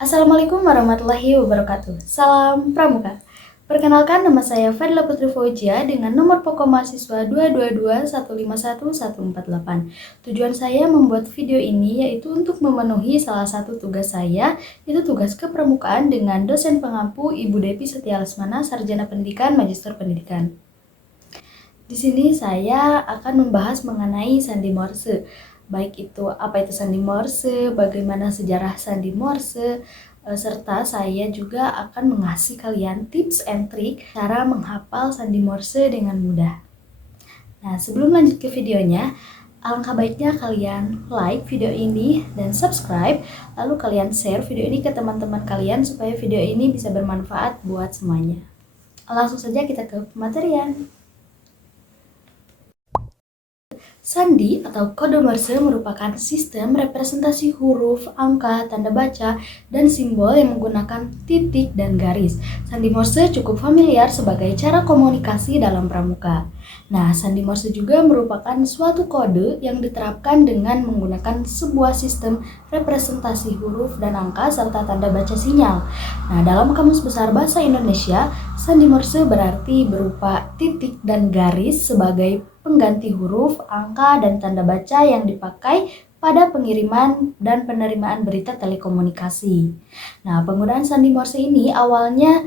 Assalamualaikum warahmatullahi wabarakatuh. Salam Pramuka. Perkenalkan, nama saya Fadla Putri Fauzia dengan nomor pokok mahasiswa 222151148. Tujuan saya membuat video ini yaitu untuk memenuhi salah satu tugas saya, yaitu tugas kepramukaan dengan dosen pengampu Ibu Depi Setia Lesmana, Sarjana Pendidikan, Magister Pendidikan. Di sini saya akan membahas mengenai sandi Morse. Baik itu apa itu sandi Morse, bagaimana sejarah sandi Morse, serta saya juga akan mengasih kalian tips and trik cara menghafal sandi Morse dengan mudah. Nah, sebelum lanjut ke videonya, alangkah baiknya kalian like video ini dan subscribe, lalu kalian share video ini ke teman-teman kalian supaya video ini bisa bermanfaat buat semuanya. Langsung saja kita ke pematerian. Sandi atau kode Morse merupakan sistem representasi huruf, angka, tanda baca, dan simbol yang menggunakan titik dan garis. Sandi Morse cukup familiar sebagai cara komunikasi dalam pramuka. Nah, sandi Morse juga merupakan suatu kode yang diterapkan dengan menggunakan sebuah sistem representasi huruf dan angka serta tanda baca sinyal. Nah, dalam Kamus Besar Bahasa Indonesia, sandi Morse berarti berupa titik dan garis sebagai pengganti huruf, angka, dan tanda baca yang dipakai pada pengiriman dan penerimaan berita telekomunikasi. Nah, penggunaan sandi Morse ini awalnya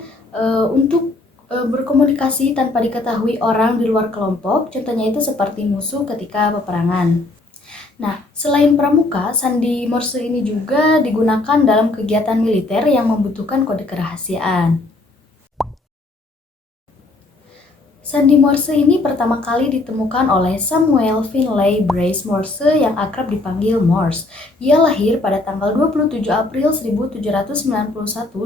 untuk berkomunikasi tanpa diketahui orang di luar kelompok, contohnya itu seperti musuh ketika peperangan. Nah, selain pramuka, sandi Morse ini juga digunakan dalam kegiatan militer yang membutuhkan kode kerahasiaan. Sandi Morse ini pertama kali ditemukan oleh Samuel Finlay Brace Morse yang akrab dipanggil Morse. Ia lahir pada tanggal 27 April 1791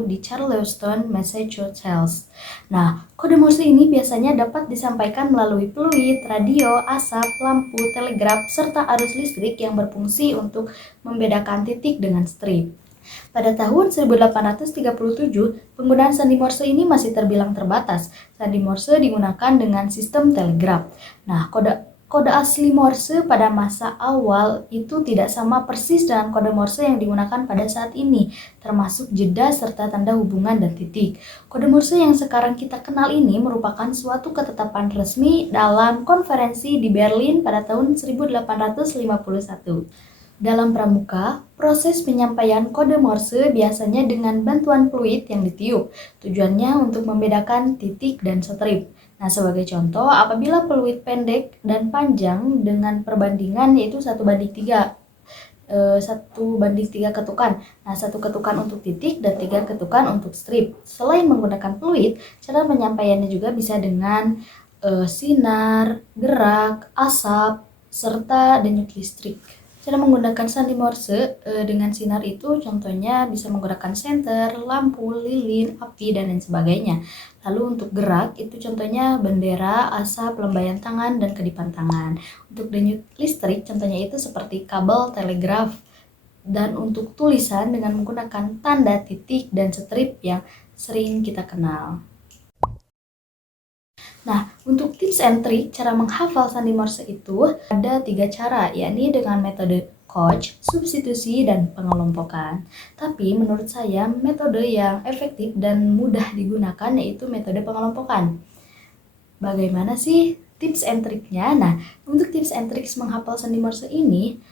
di Charlestown, Massachusetts. Nah, kode Morse ini biasanya dapat disampaikan melalui peluit, radio, asap, lampu, telegraf, serta arus listrik yang berfungsi untuk membedakan titik dengan strip. Pada tahun 1837, penggunaan sandi Morse ini masih terbilang terbatas. Sandi Morse digunakan dengan sistem telegraf. Nah, kode asli Morse pada masa awal itu tidak sama persis dengan kode Morse yang digunakan pada saat ini, termasuk jeda serta tanda hubungan dan titik. Kode Morse yang sekarang kita kenal ini merupakan suatu ketetapan resmi dalam konferensi di Berlin pada tahun 1851. Dalam pramuka, proses penyampaian kode Morse biasanya dengan bantuan peluit yang ditiup. Tujuannya untuk membedakan titik dan strip. Nah, sebagai contoh, apabila peluit pendek dan panjang dengan perbandingan yaitu 1:3, 1:3 ketukan. Nah, 1 ketukan untuk titik dan 3 ketukan untuk strip. Selain menggunakan peluit, cara penyampaiannya juga bisa dengan sinar, gerak, asap, serta denyut listrik. Cara menggunakan sandi Morse dengan sinar itu contohnya bisa menggunakan senter, lampu, lilin, api, dan lain sebagainya. Lalu untuk gerak itu contohnya bendera, asap, lambaian tangan, dan kedipan tangan. Untuk denyut listrik contohnya itu seperti kabel telegraf. Dan untuk tulisan dengan menggunakan tanda titik dan strip yang sering kita kenal. Nah, untuk tips and trick cara menghafal sandi Morse itu ada 3 cara, yakni dengan metode Koch, substitusi, dan pengelompokan. Tapi menurut saya metode yang efektif dan mudah digunakan yaitu metode pengelompokan. Bagaimana sih tips and triknya? Nah, untuk tips and tricks menghafal sandi Morse ini,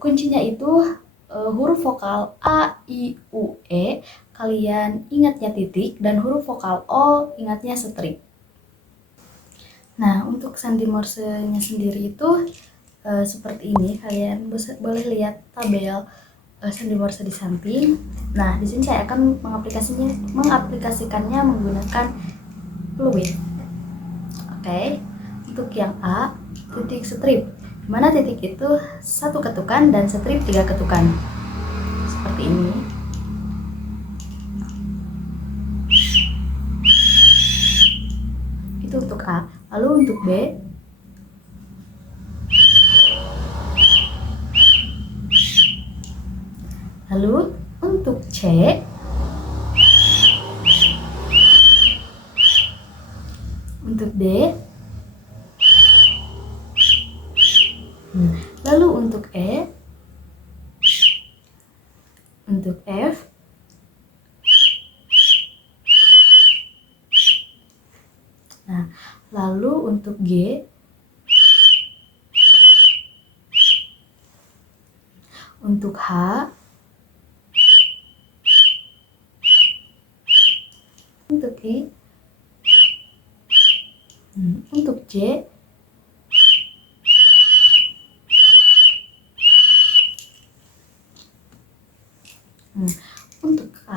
kuncinya itu huruf vokal A, I, U, E, kalian ingatnya titik, dan huruf vokal O ingatnya strip. Nah, untuk sandi Morse-nya sendiri itu seperti ini. Kalian boleh lihat tabel sandi Morse di samping. Nah, di sini saya akan mengaplikasikannya menggunakan fluid. Oke. Untuk yang A, titik strip. Dimana titik itu 1 ketukan dan strip 3 ketukan. Seperti ini. Itu untuk A. Lalu untuk B, lalu untuk C, untuk D, lalu untuk E, untuk F, lalu untuk G, untuk H, untuk I, untuk J, untuk K,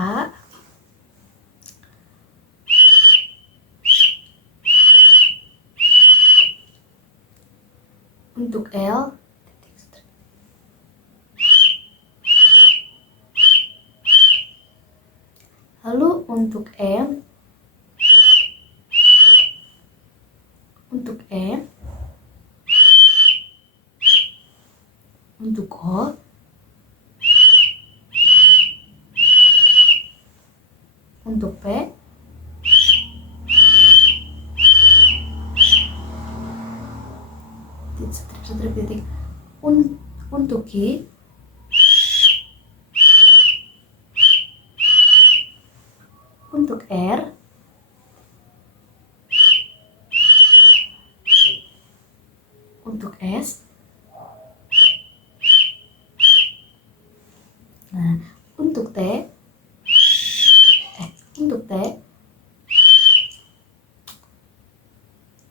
untuk L, lalu untuk M, untuk N, untuk O, untuk P, strip titik, untuk Q, untuk R, untuk S, nah untuk T, untuk T,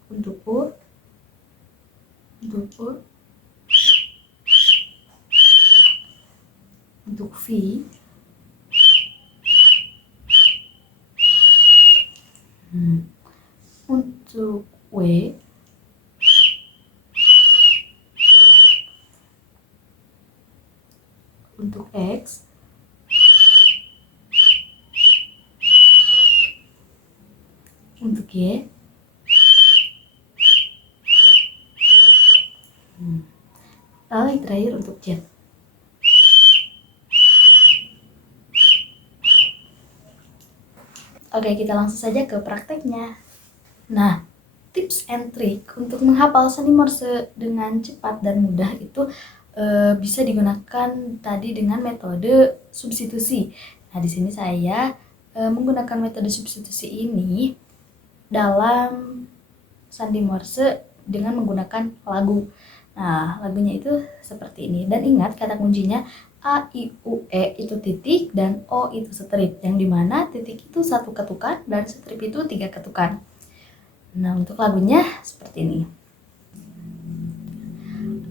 untuk U, untuk U, untuk V, untuk W, untuk X, untuk Y, lalu yang terakhir untuk Z. Oke, kita langsung saja ke prakteknya. Nah, tips and trick untuk menghafal sandi Morse dengan cepat dan mudah itu bisa digunakan tadi dengan metode substitusi. Nah, di sini saya menggunakan metode substitusi ini dalam sandi Morse dengan menggunakan lagu. Nah, lagunya itu seperti ini. Dan ingat kata kuncinya A, I, U, E itu titik dan O itu strip. Yang dimana titik itu 1 ketukan dan strip itu 3 ketukan. Nah, untuk lagunya seperti ini.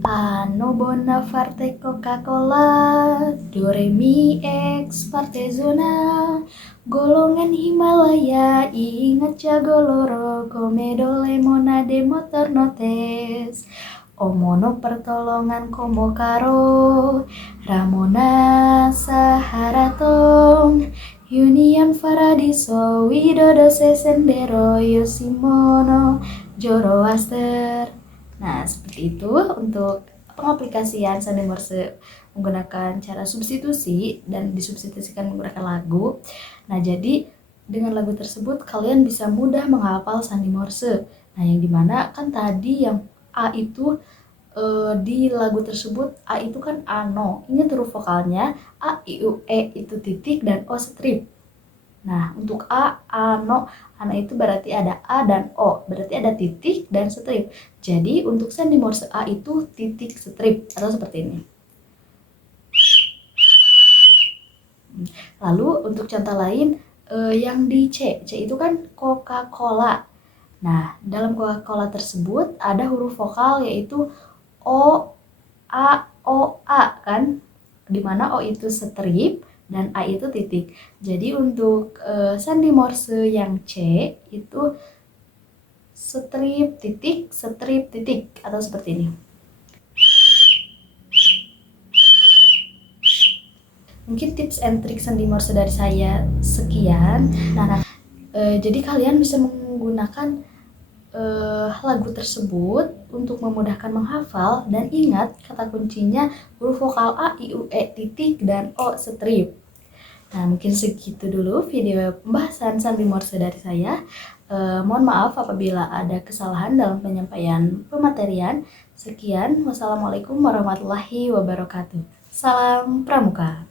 Ano bona farte Coca-Cola, do re mi ex parte zona, golongan Himalaya, ingat jago loro, come do lemonade motor notes. Omono pertolongan komo karo, Ramona Saharatong, Union Paradiso, Widodo Sesendero, Yoshimono, Zoroaster. Nah, seperti itu untuk pengaplikasian sandi Morse menggunakan cara substitusi dan disubstitusikan menggunakan lagu. Nah, jadi dengan lagu tersebut kalian bisa mudah menghafal sandi Morse. Nah, yang dimana kan tadi yang A itu di lagu tersebut A itu kan ano. Ingat huruf vokalnya A, I, U, E itu titik dan O strip. Nah, untuk A, ano itu berarti ada A dan O, berarti ada titik dan strip. Jadi untuk sandi Morse A itu titik strip atau seperti ini. Lalu untuk contoh lain yang di C itu kan Coca-Cola. Nah, dalam Coca-Cola tersebut ada huruf vokal yaitu O, A, O, A kan, dimana O itu strip dan A itu titik. Jadi untuk sandi Morse yang C itu strip titik atau seperti ini. Mungkin tips and trick sandi Morse dari saya sekian. Nah, jadi kalian bisa menggunakan lagu tersebut untuk memudahkan menghafal dan ingat kata kuncinya huruf vokal A, I, U, E titik dan O strip. Nah, mungkin segitu dulu video pembahasan sandi Morse dari saya. Mohon maaf apabila ada kesalahan dalam penyampaian pematerian. Sekian, wassalamualaikum warahmatullahi wabarakatuh. Salam Pramuka.